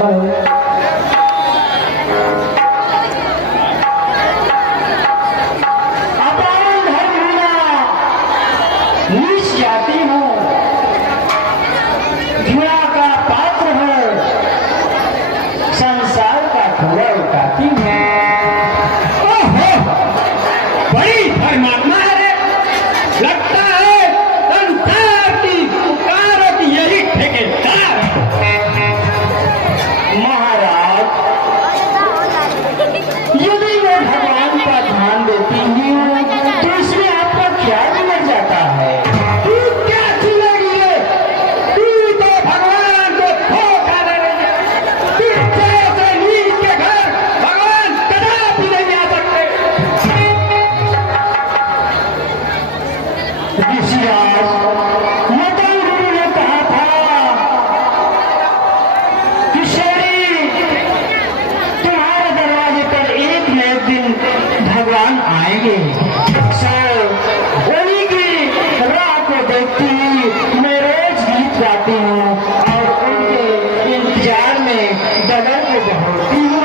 नीच जाती हूँ, घृणा का पात्र हूँ, संसार का कूड़ा उठाती हूँ। ओहो, बड़ी परमात्मा है रे। लगता है संसार की पुकारत यही ठेकेदार। महाराज, यदि मैं भगवान का ध्यान देती हूँ तो इसमें आपका क्या बिगड़ जाता है? तू क्या चिल्लागी है? तू तो भगवान को धोखा दे रही है। पितरों से नीच के घर भगवान कदापि नहीं आ सकते। ऋषिराज, मतंग गुरु ने कहा था कि शेरी, तुम्हारे दरवाजे पर एक न एक दिन भगवान आएंगे। उन्हीं की राह को देखती हुई मैं रोज गीत गाती हूँ और उनके इंतजार में डगर को बहोरती हूँ।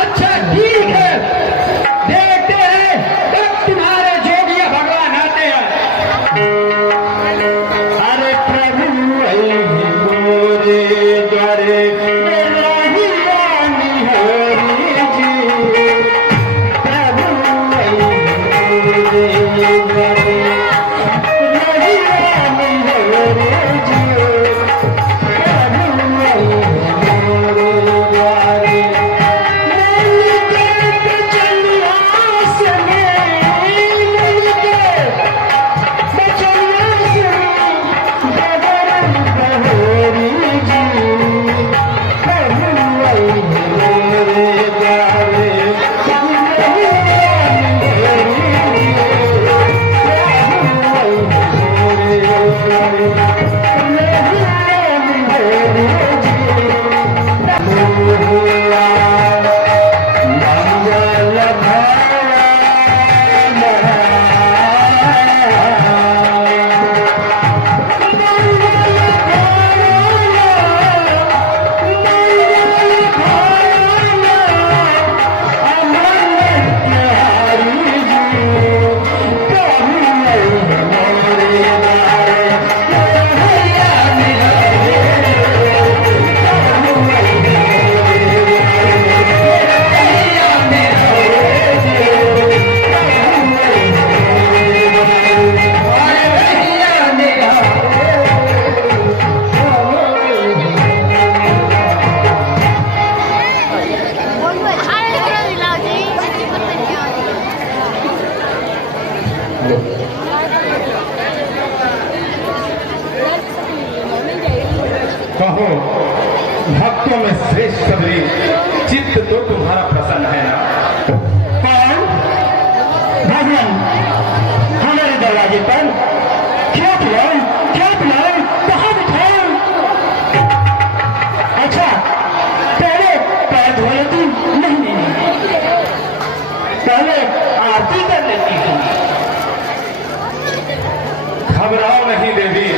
अच्छा ठीक है, देखते हैं कब तुम्हारे जोगिया भगवान आते हैं। अरे प्रभु मोरे द्वारे राही रानी हरि जी, प्रभु मोरे द्वारे राही रानी हरि जी, प्रभु मोरे द्वारे कहो, भक्तों में श्रेष्ठ सबरी चित्त तो तुम्हारा प्रसन्न है ना? कौन? भगवान हमारे दरवाजे पर क्या पिलाऊं, क्या पिलाऊं, कहाँ बिठाऊं? अच्छा, पहले पैर धो लेती। नहीं नहीं नहीं, पहले आरती कर लेती हूँ। घबराओ नहीं देवी,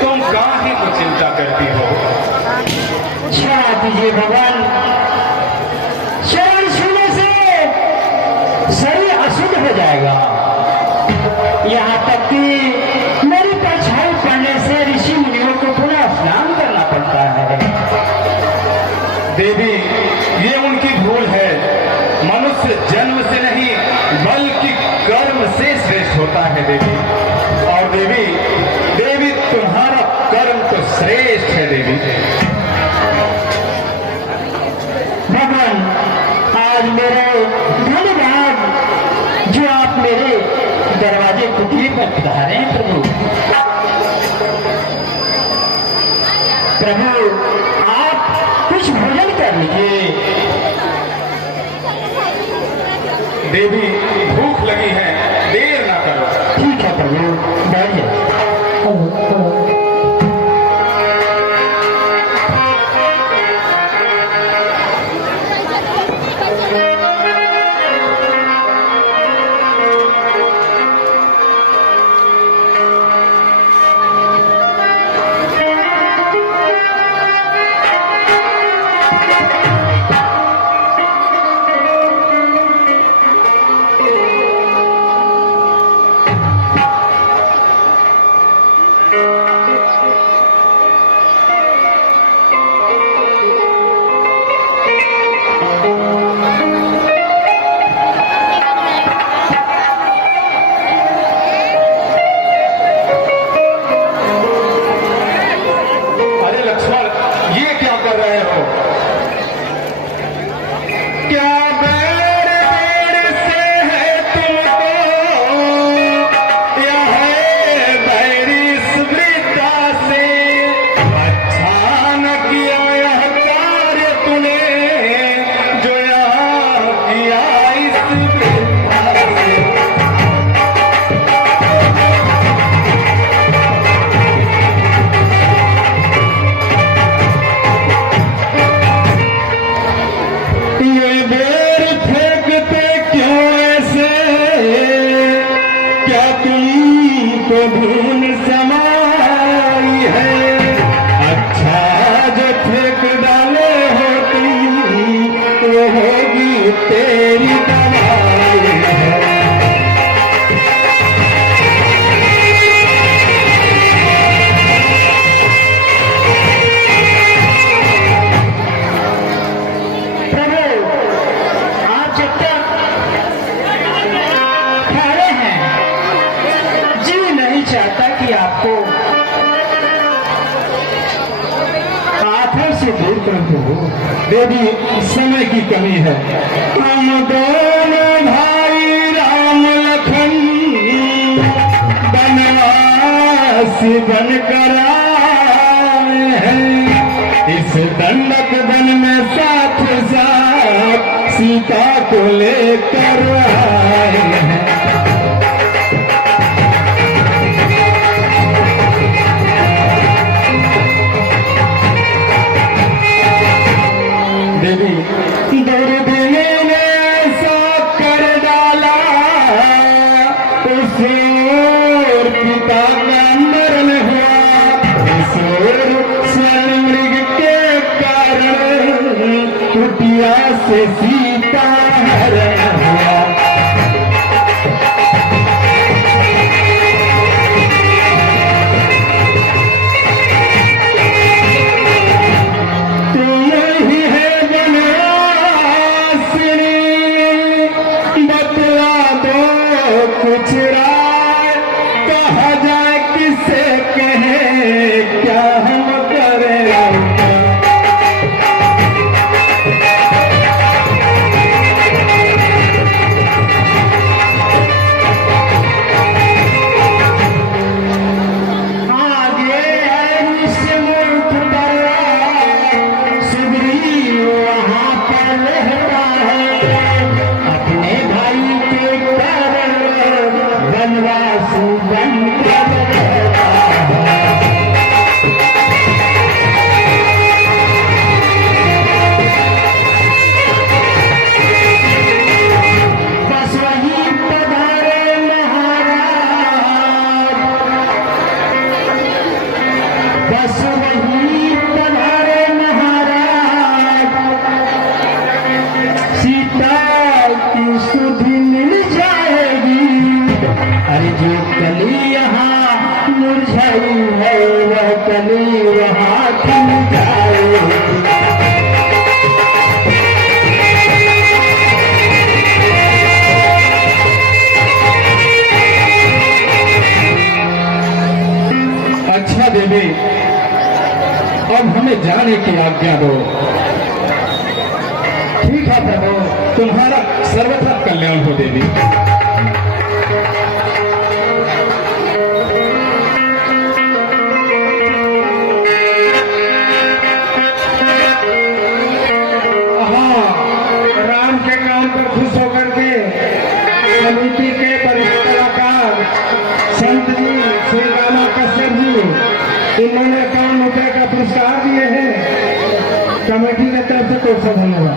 तुम काहे को चिंता करती हो? क्षमा कीजिए भगवान, शरण छूने से शरीर अशुद्ध हो जाएगा। यहाँ तक कि मेरी परछाई पड़ने से ऋषि मुनियों को पुनः स्नान करना पड़ता है। देवी, ये उनकी भूल है। मनुष्य जन्म से नहीं बल्कि कर्म से श्रेष्ठ होता है देवी। और देवी, देवी तुम्हारा कर्म तो श्रेष्ठ है देवी। भगवान, आज मेरे धन्यवाद जो आप मेरे दरवाजे कुटिया पर पधारे हैं। प्रभु, प्रभु आप कुछ भोजन कर लीजिए। देवी, भूख लगी है, देर ना करो। ठीक है प्रभु, बैठिए। अरे लक्ष्मण, ये क्या कर रहे हो? क्या बैर बैर से है तुमको, या है बैरी स्मृता से? अच्छा न किया यह कार्य तूने, जो यहाँ किया इस वृथा से। ये बेर फेंकते क्यों ऐसे, क्या तुमको धून समाई है? अच्छा जो फेंक डाले हो तुम, वो होगी तेरी दवाई है। प्रभु, आप जब तक खड़े हैं, जी नहीं चाहता कि आपको हाथों से दूर कर दो। देवी, समय की कमी है। हम दोनों भाई राम लखन बनवासी बनकर आए हैं। इस दंडक वन में साथ साथ सीता को लेकर आए हैं। देवी, दुर्दिन ने ऐसा कर डाला, उस ओर पिता का मरण हुआ। इस ओर सन मृग के कारण कुटिया से सीता हरण हुआ। तुम ही है बतला दो कुछ राय, कहा जाए किसे कहे, क्या हम करें? आगे है ऋषिमुख पर्वत, सुग्रीव वहाँ पर रहता है। अपने भाई के कारण वनवास बनकर रहता है। बस वही पधारे महाराज, बस वही पधारे महाराज, सीता की सुधि मिल जाएगी। अरे जो कली यहाँ मुरझाई है, वह कली वहाँ खिल जाएगी। अच्छा देवी, अब हमें जाने की आज्ञा दो। ठीक है प्रभु, तुम्हारा सर्वथा कल्याण हो देवी। हाँ, राम के काम पर खुश होकर के समिति के वरिष्ठ कलाकार संत जी श्री रामा कश्यप जी, इन्होंने 51 रुपए का पुरस्कार दिए हैं। कमेटी की तरफ से बहुत सा धन्यवाद।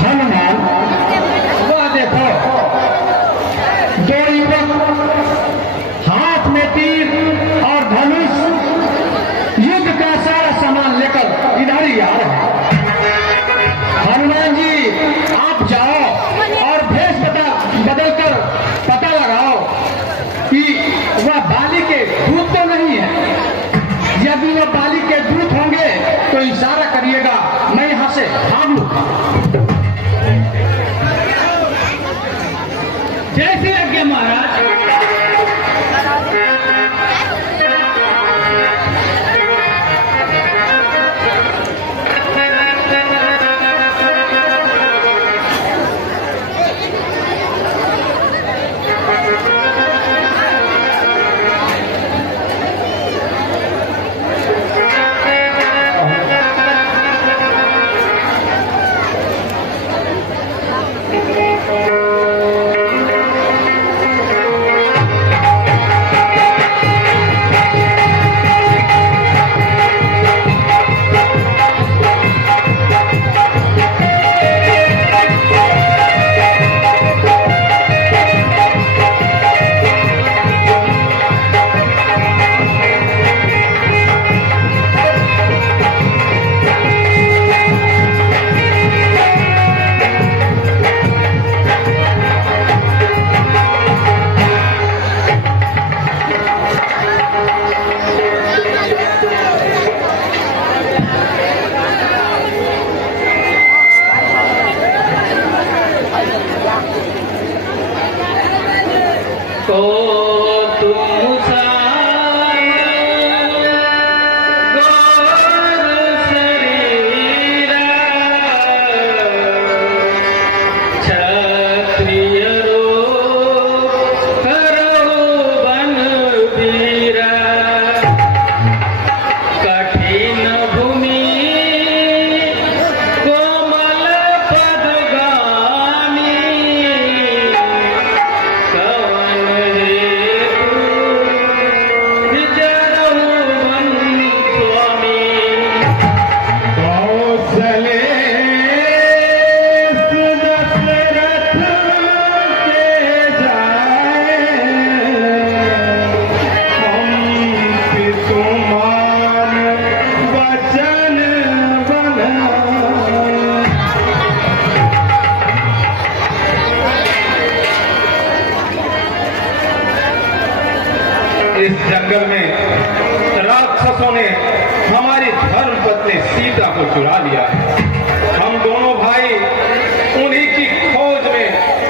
हनुमान, वह देखो, दो युवक हाथ में तीर और धनुष युद्ध का सारा सामान लेकर इधर ही आ रहे हैं। हनुमान जी, आप जाओ और भेष बदलकर पता लगाओ कि वह बाली के दूत तो नहीं है। यदि वह बाली के दूत होंगे तो इशारा करिएगा, मैं यहां से भाग लूंगा। जैसे आज्ञा महाराज। इस जंगल में राक्षसों ने हमारी धर्मपत्नी सीता को चुरा लिया है। हम दोनों भाई उन्हीं की खोज में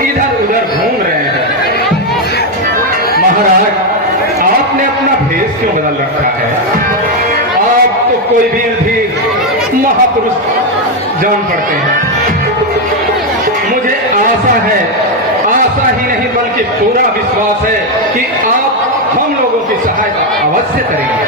इधर उधर घूम रहे हैं। महाराज, आपने अपना भेष क्यों बदल रखा है? आप तो कोई वीर भी महापुरुष जान पड़ते हैं। मुझे आशा ही नहीं बल्कि पूरा विश्वास है कि आप हम लोगों की सहायता अवश्य करेंगे।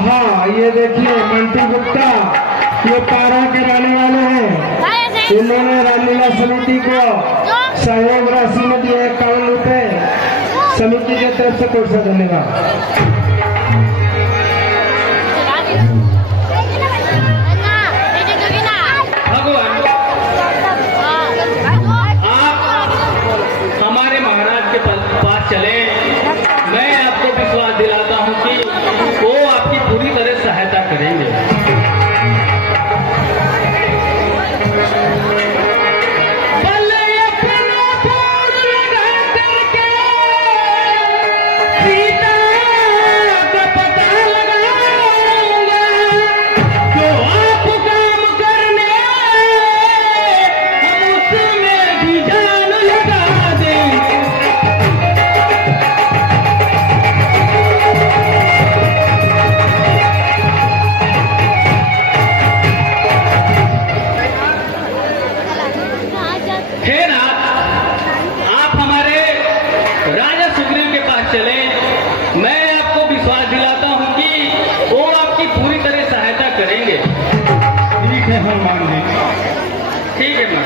हाँ, ये देखिए मंटू गुप्ता, ये पारा के रहने वाले हैं। इन्होंने रामलीला समिति को सहयोग राशि में दिए 51 रुपए। समिति की तरफ से कोई सा धन्यवाद। हनुमान जी, ठीक है।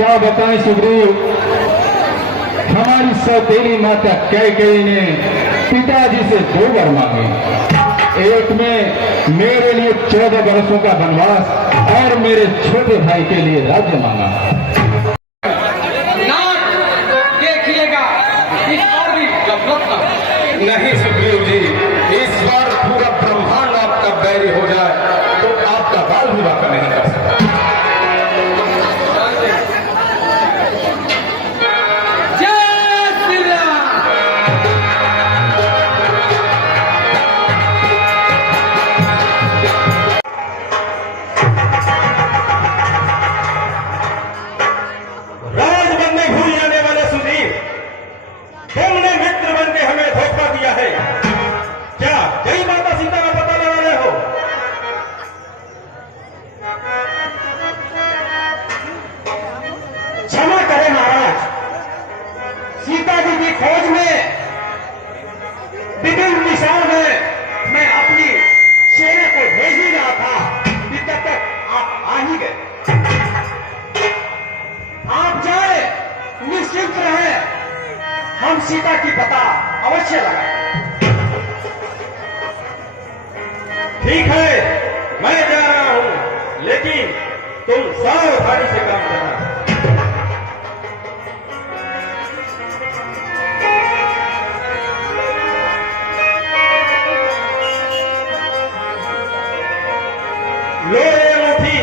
क्या बताएं सुग्रीव, हमारी सौतेली माता कैकेयी ने पिताजी से 2 वर मांगे। एक में मेरे लिए 14 वर्षों का वनवास और मेरे छोटे भाई के लिए राज्य मांगा। देखिएगा इस बार भी गलत नहीं सुग्रीव जी, इस बार पूरा ब्रह्मांड आपका बैरी हो जाए तो आपका बाल भी वाका नहीं कर सकता। तुमने मित्र बनके हमें धोखा दिया है। क्या जय माता सीता का पता लगा रहे हो? क्षमा करें महाराज, सीता जी की खोज में विभिन्न दिशाओं में मैं अपनी सेना को भेज ही रहा था कि तब तक आप आ ही गए। आप जाए, निश्चिंत रहे, हम सीता की पता अवश्य लगाएंगे। ठीक है, मैं जा रहा हूं, लेकिन तुम सावधानी से काम करना। लो ये अंगूठी,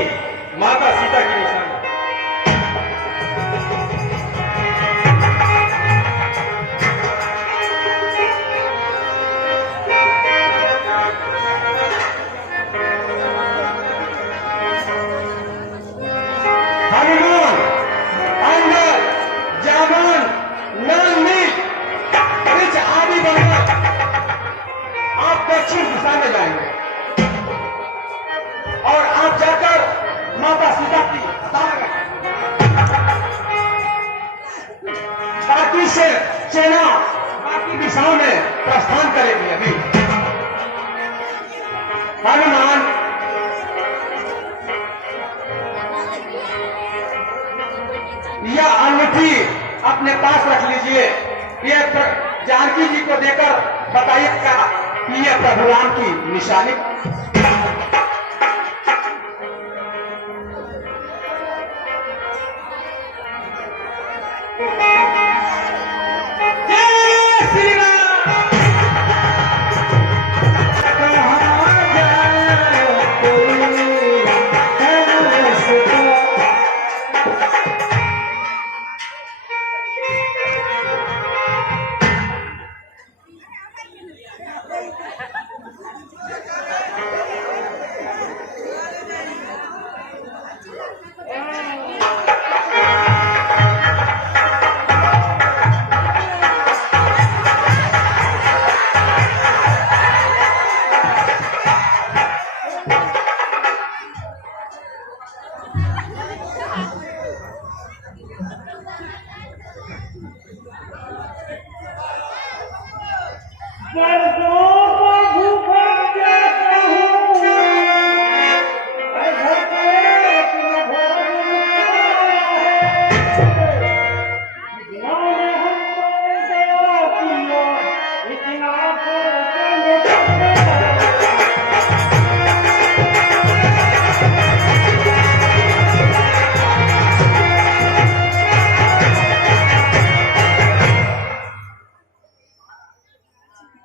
माता सीता की निशानी। हनुमान, अंगद, जामन, नल, नील, वृक्ष आदि बनकर आप दक्षिण दिशा में जाएंगे और आप जाकर माता सीता की पता लगाएंगे। बाकी से सेना बाकी दिशाओं में प्रस्थान करेगी। अभी हनुमान, यह अंगूठी अपने पास रख लीजिए। ये जानकी जी को देकर बताइएगा कि यह प्रभु राम की निशानी। जय श्री राम। कहाँ जाए कोई ऐसे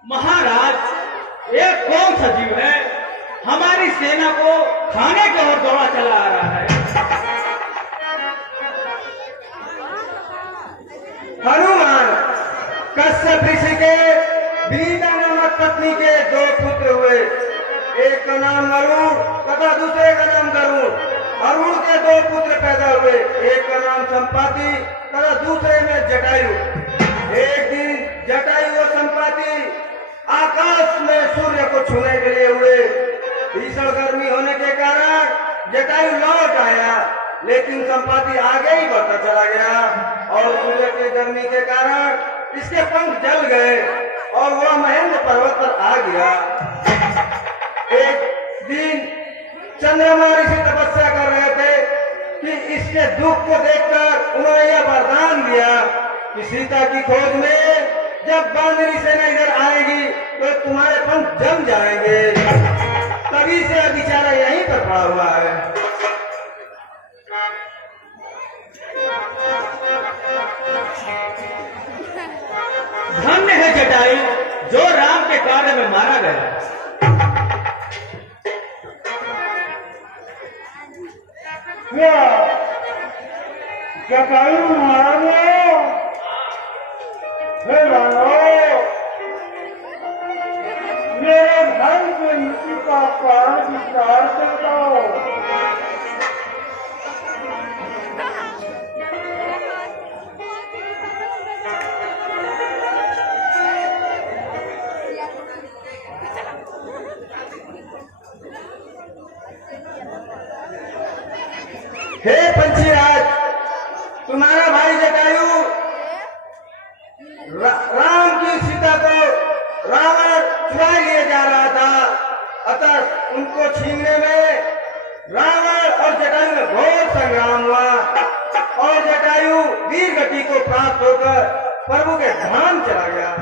महाराज, एक कौन सा जीव है हमारी सेना को खाने की ओर दौड़ा चला आ रहा है? हनुमान, कश्यप ऋषि के बीता नामक पत्नी के 2 पुत्र हुए। एक का नाम अरुण तथा दूसरे का नाम गरुड़। अरुण के 2 पुत्र पैदा हुए। एक का नाम संपाति तथा दूसरे में जटायु। एक दिन जटायु और संपाति आकाश में सूर्य को छूने के लिए हुए। भीषण गर्मी होने के कारण जटायु लौट आया, लेकिन संपाति आगे ही बढ़ता चला गया और सूर्य की गर्मी के कारण इसके पंख जल गए और वह महेंद्र पर्वत पर आ गया। एक दिन चंद्रमा ऋषि तपस्या कर रहे थे कि इसके दुख को देखकर उन्होंने यह वरदान दिया कि सीता की खोज में जब बांदरी सेना इधर आएगी तो तुम्हारे पंख जम जाएंगे। तभी से बेचारा यहीं पर पड़ा हुआ है। धन्य है जटायु जो राम के कार्य में मारा गया। जटायु मारा गया। हे रानो, मेरे भाई के मृत्यु का कारण विचार कर दो। हे पंचीराज, तुम्हारा भाई जटायु राम की सीता को रावण चुरा लिए जा रहा था। अतः उनको छीनने में रावण और जटायु में घोर संग्राम हुआ और जटायु वीर गति को प्राप्त होकर प्रभु के धाम चला गया।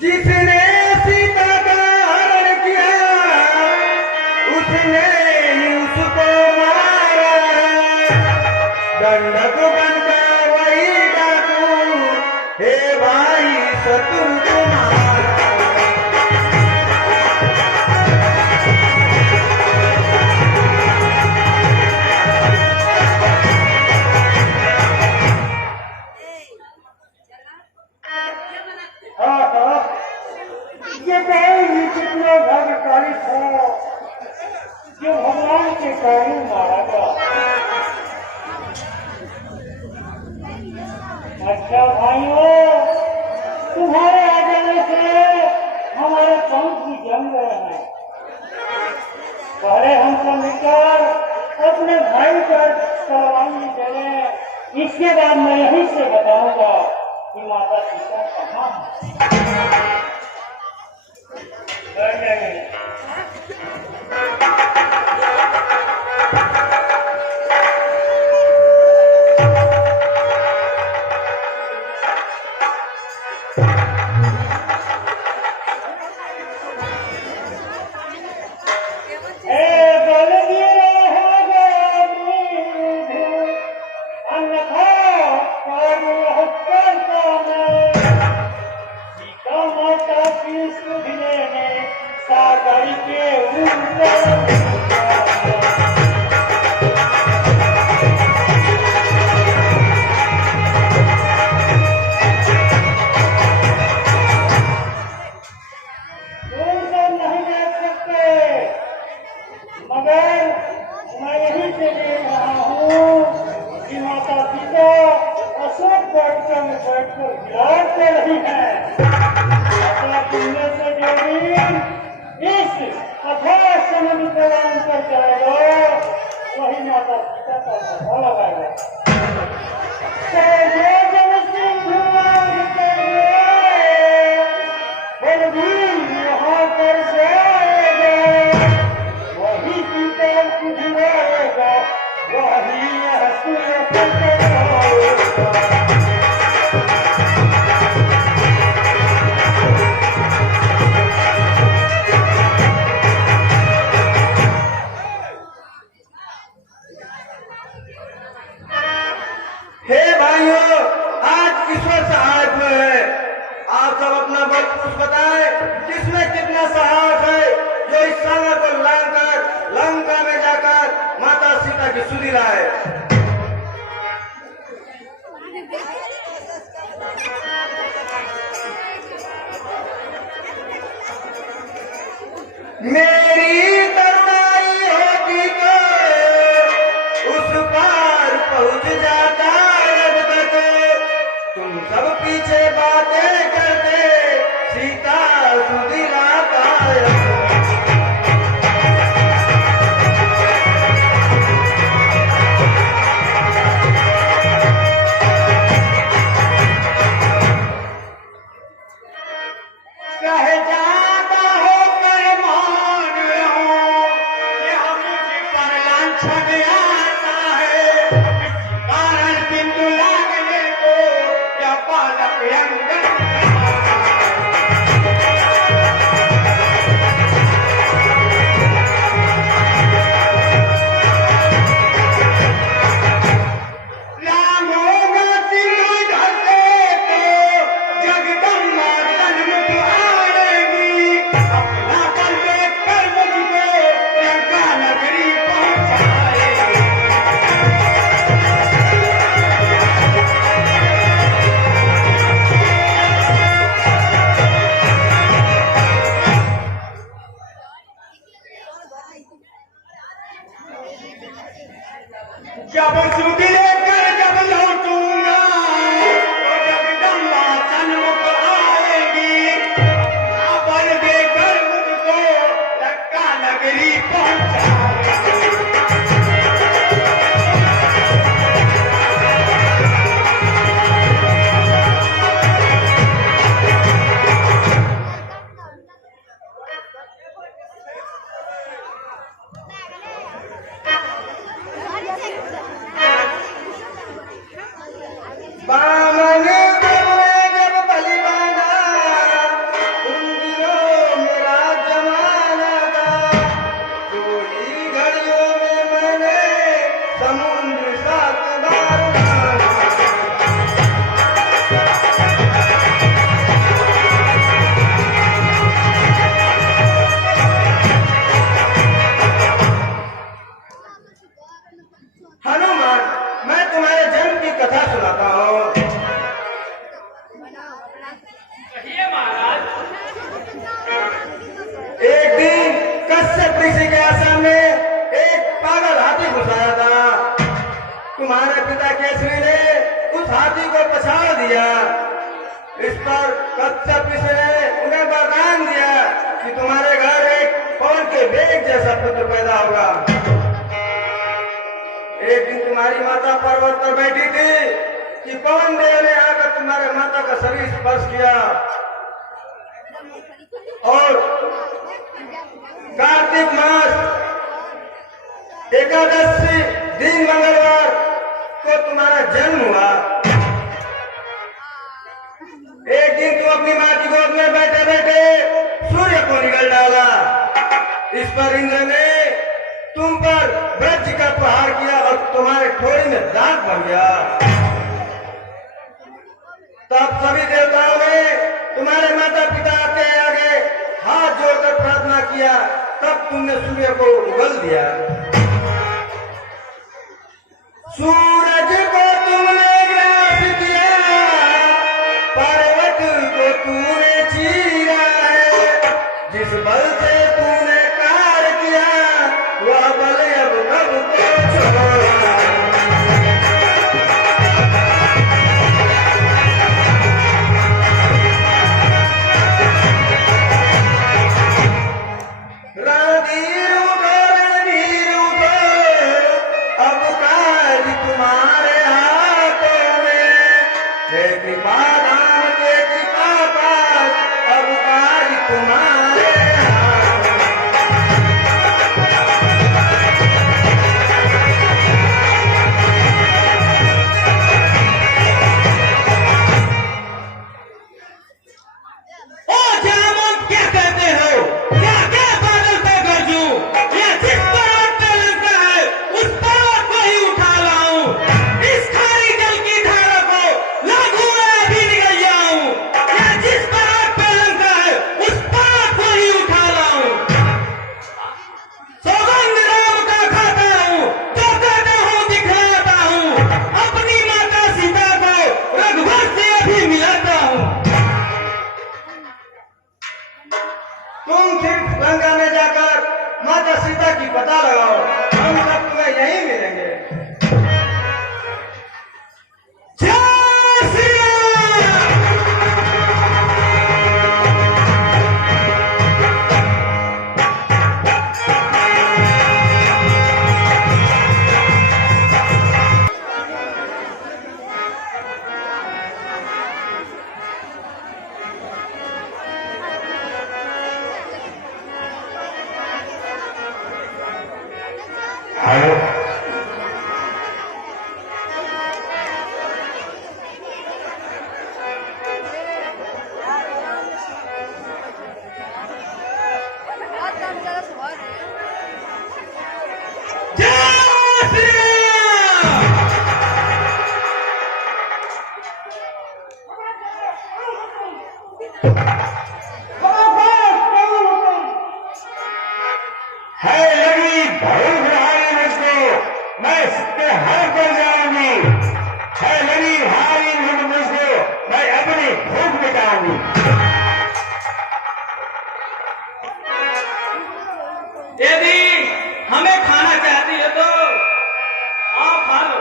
जिसने सीता का हरण किया उसने उसको मारा। दंडक बनकर वही डाकू, हे भाई शत्रु तुम्हारा। ये कहीं कितना भाग्यशाली था जो भगवान के कारण मारा गया। अच्छा भाइयों, तुम्हारे आ जाने से हमारे पंख भी जम गए हैं। पहले हमको मिलकर अपने भाई का कुर्बानी देने, इसके बाद मैं यहीं से बताऊंगा कि माता सीता कहाँ है। मेरी तरुणाई होती तो उस पार पहुंच जाता। जब तक तुम सब पीछे बातें करते सीता सुधिराता। कहे जाता हो कर मान लो, यह मुझ पर लांछन आता है। हाथी को पछाड़ दिया। इस पर कच्छप ने उन्हें वरदान दिया कि तुम्हारे घर एक पवन के वेग जैसा पुत्र पैदा होगा। एक दिन तुम्हारी माता पर्वत पर बैठी थी कि पवन देव ने आकर तुम्हारे माता का शरीर स्पर्श किया और कार्तिक मास एकादशी दिन मंगलवार को तुम्हारा जन्म हुआ। एक दिन तुम अपनी माँ की गोद में बैठे बैठे सूर्य को निगल डाला। इस पर इंद्र ने तुम पर वज्र का प्रहार किया और तुम्हारे ठोड़ी में दांत बन गया। तब सभी देवताओं ने तुम्हारे माता पिता के आगे हाथ जोड़कर प्रार्थना किया। तब तुमने सूर्य को उगल दिया। सूरज को तुमने ग्रास किया, पर्वत को तूने चीरा है। जिस बल से तूने कार्य किया वह बल अब कब को छोड़ा। रणधीर उठो, रणधीर उठो, अब काज तुम्हारे हाथों में है। कृपा धाम के कृपा पास, अब काज तुम्हारे हाथों में। ओ जामुन, क्या कहते हो? क्या क्या बादल पे गरजूं? या जिस पर्वत पे लंका है उस पर्वत को ही उठा लाऊं। इस खारी जल की धारा को लागू मैं अभी निकल जाऊं। या जिस पर्वत पे लंका है उस पर्वत को ही उठा लाऊं। सौगंध राम का खाता हूं, जो कहता हूं दिखलाता हूं। अपनी माता सीता को रघुवर से अभी मिलाता हूं। तुम सिर्फ लंका में जाकर माता सीता की पता लगाओ, हम सब तुम्हें यहीं मिलेंगे। जय श्री राम। हेलो, जय श्री राम। है लगी भूख भारी मुझको, मैं इसके हर कर जाऊंगी। है लगी भारी भूख मुझको, मैं अपनी भूख मिटाऊंगी। यदि हमें खाना चाहती है तो आओ खा लो।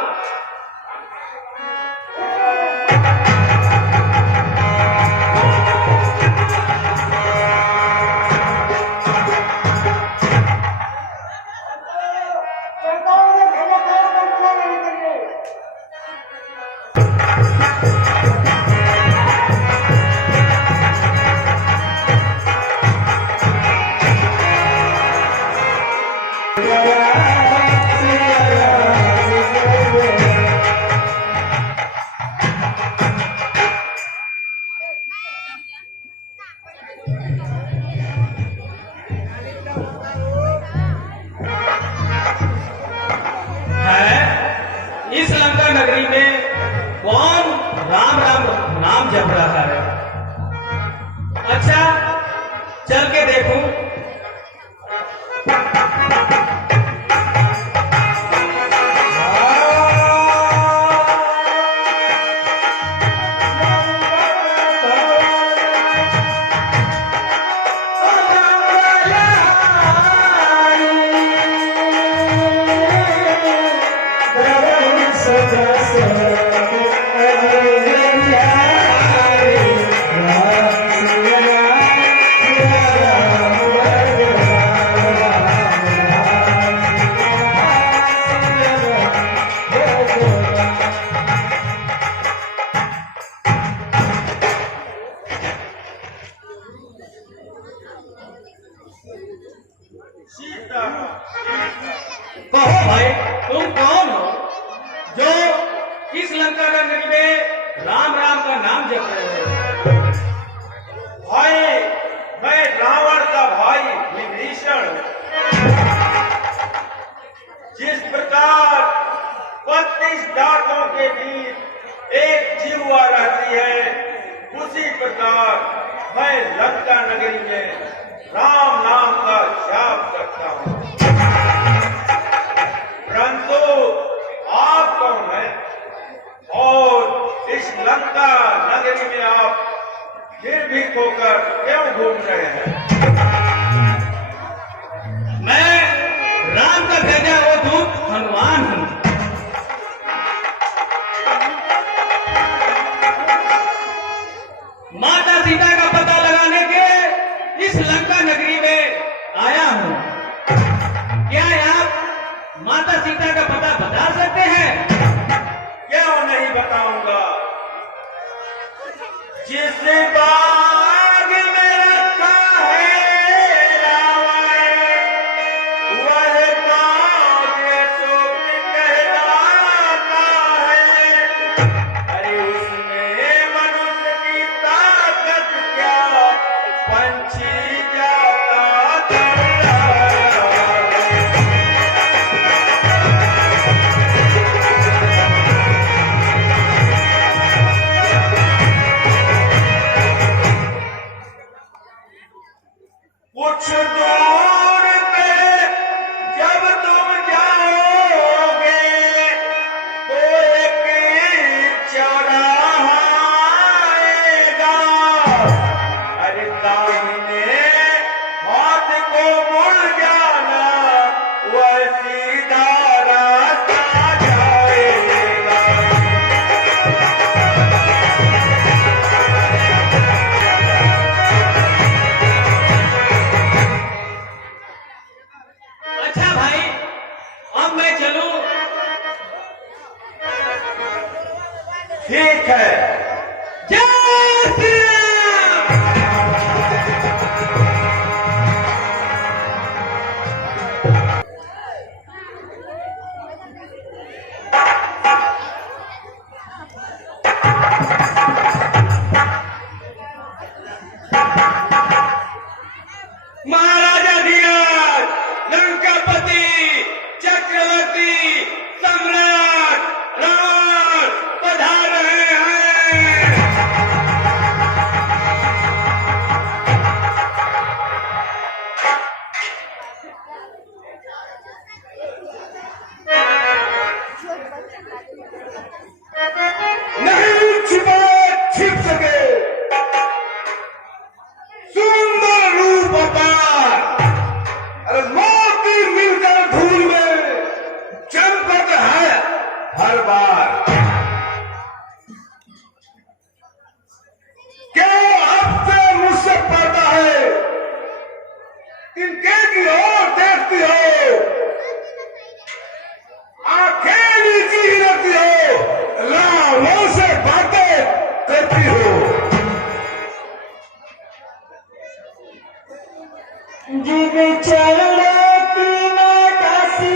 इस लंका नगरी में कौन राम राम नाम जप रहा है? अच्छा, चल के देखूं। सदा सीता। कहो भाई, तुम कौन हो जो इस लंका नगरी में राम राम का नाम जप रहे हो? भाई, मैं रावण का भाई विभीषण हूं। जिस प्रकार 32 दांतों के बीच एक जीवा रहती है, उसी प्रकार मैं लंका नगरी में राम नाम का जाप करता हूं। परंतु आप कौन हैं और इस लंका नगरी में आप निर्भीक होकर क्यों घूम रहे हैं? मैं राम का भेजा हुआ दूत हनुमान हूं। माता सीता का पता लगाने के इस लंका नगरी में आया हूं। क्या आप माता सीता का पता बता सकते हैं? क्यों नहीं बताऊंगा। जिस बाग में रखा है रावण, वह बाग शोक कहलाता है। अरे उसमें मनुष्य की ताकत क्या, पंछी जाता करता है। कुछ दूर पे जब तुम जाओगे तो एक चौराहा आएगा। अरे दाहिने हाथ को मुड़ जाना, वह सीधा रास्ता जाएगा। अच्छा भाई, अब मैं चलूं? ठीक है। जय श्री राम। महाराजा धीरज, लंकापति, चक्रवर्ती, सम्राट रावण पधार रहे हैं। नहीं छिपा छिप सके सुंदर रूप अपार। अरे मोती मिलकर धूल में चमकत है हर बार। क्यों अब से मुझसे पड़ता है, इनके की ओर देखती हो, आंखें नीची ही रखती हो, रावणों से बातें करती हो। जिग चलो की दासी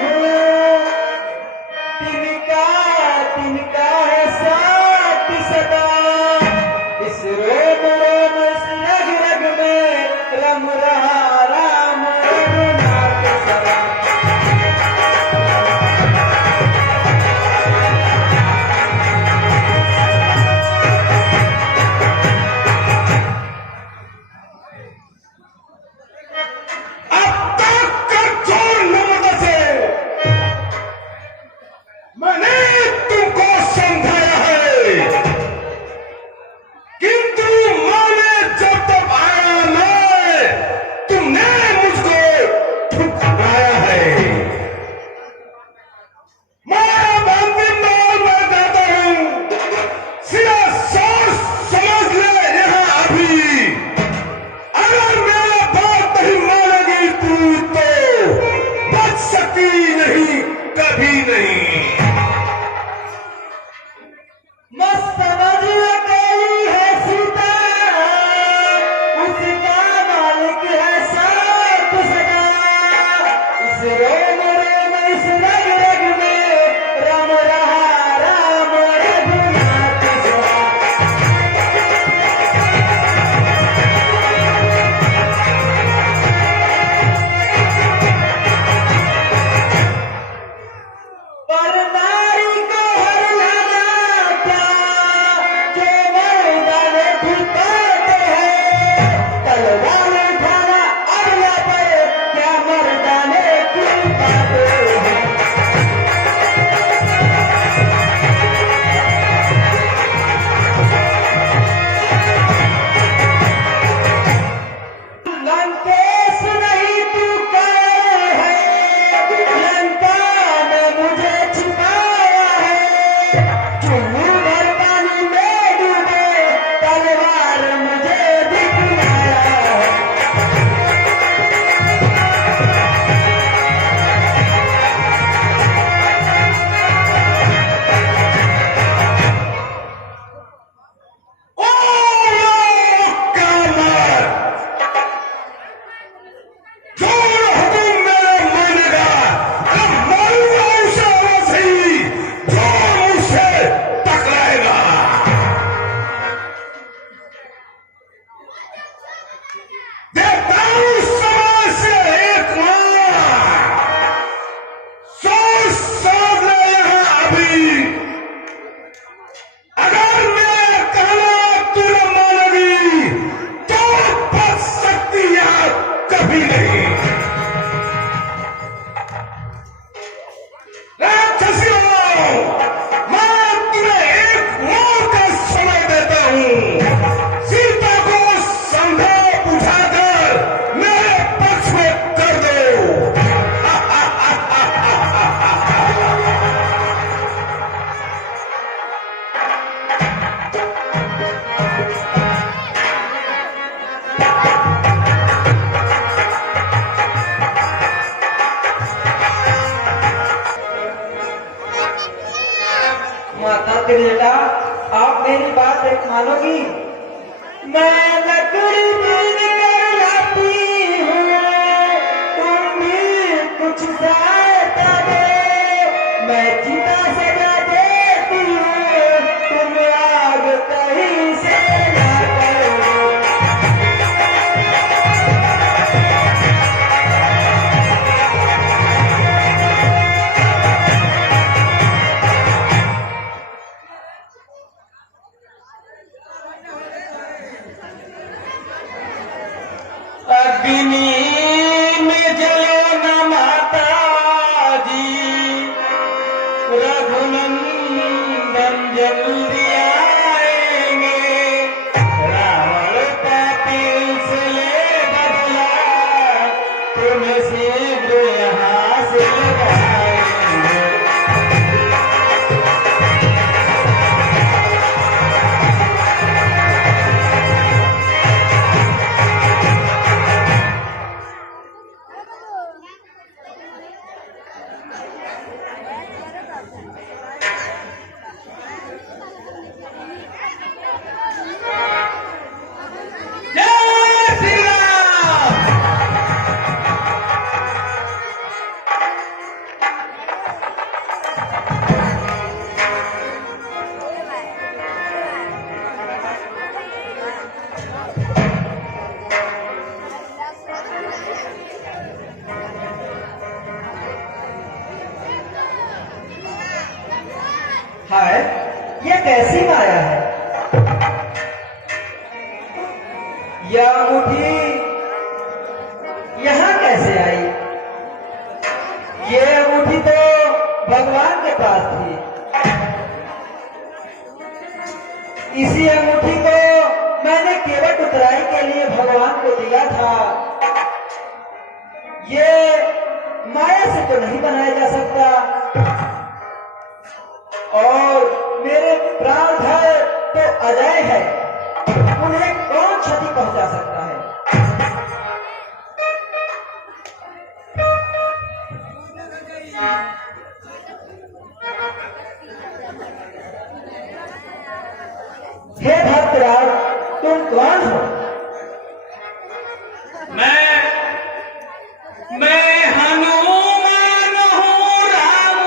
हो, तिनका है साथ सदा। इस रोम रोम इस रग रग में रम रहा राम रघुनाथ सदा। अब देवताओं समाज से एक मां सोच समझ ले यहाँ अभी। अगर मैं कहना तू न मानेगी तो बच सकती है कभी नहीं। राक्षसियों, मैं तुम्हें एक मौका समय देता हूं। सीता को संभव उठाकर मेरे पक्ष में कर दो। माता त्रिजटा, आप मेरी बात एक मानोगी? मैं लकड़ी बीन कर लाती हूँ, तुम भी कुछ सहायता दो। मैं चिता सजा देती हूँ, तुम आग कहीं से ना करो। अग्नि में जलो न माता जी, रघुनंदन जल्दी आएंगे। रावण पापी से ले बदला, तुम्हें शीघ्र यहाँ से लगाएंगे। जय श्री राम। हाय, ये कैसी माया है? यह अंगूठी यहाँ कैसे आई? ये अंगूठी तो भगवान के पास थी। इसी अंगूठी को मैंने केवट उतराई के लिए भगवान को दिया था। ये माया से तो नहीं बनाया जा सकता, और मेरे प्राणधर तो अजय है, उन्हें कौन क्षति पहुंचा सकता है? हे भक्तराज, तुम कौन हो? मैं हनुमान हूँ, राम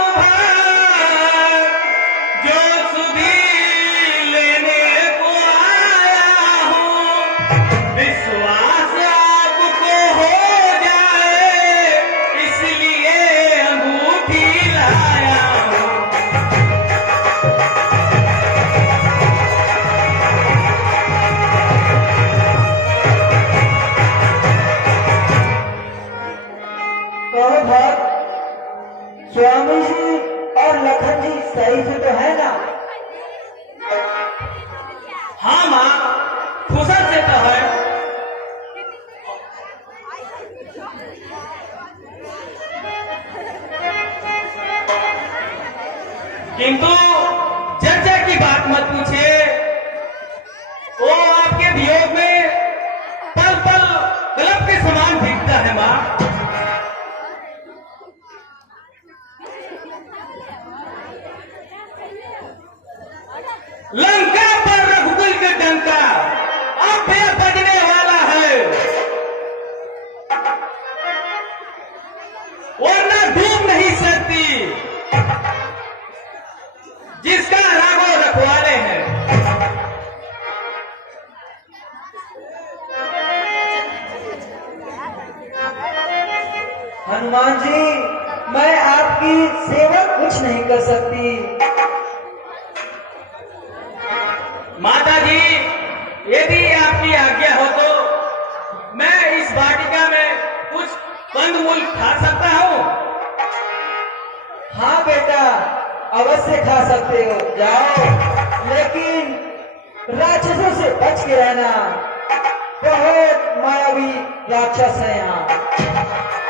हनुमान जी, मैं आपकी सेवा कुछ नहीं कर सकती। माता जी, यदि आपकी आज्ञा हो तो मैं इस वाटिका में कुछ कंदमूल खा सकता हूँ। हाँ बेटा, अवश्य खा सकते हो, जाओ, लेकिन राक्षसों से बच के रहना। बहुत मायावी राक्षस है यहाँ।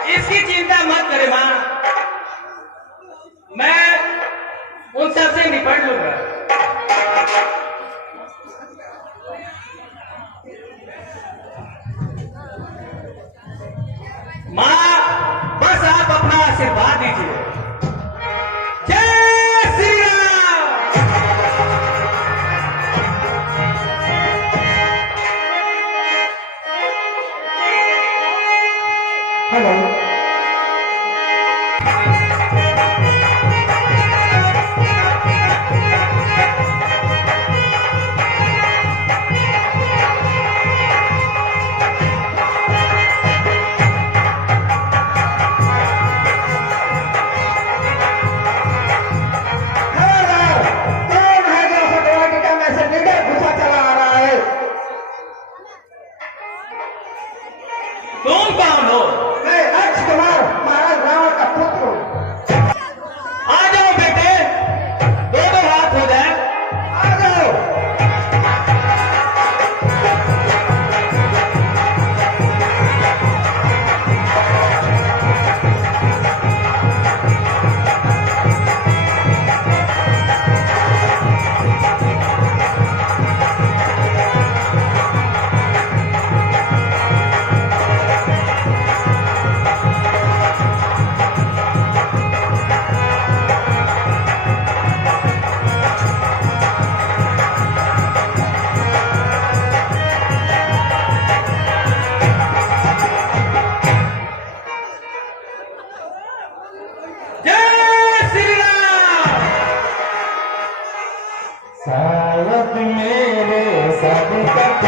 इसकी चिंता मत करे माँ, मैं उन सबसे निपट लूंगा। माँ, बस आप अपना आशीर्वाद दीजिए। जय श्री राम। हेलो, तुम कौन हो? मैं राजकुमार महाराज रावण का पुत्र हूँ। आ जाओ बेटे, दो दो हाथ हो जाए। आ जाओ। जय श्री राम। शायद मेरे सब तक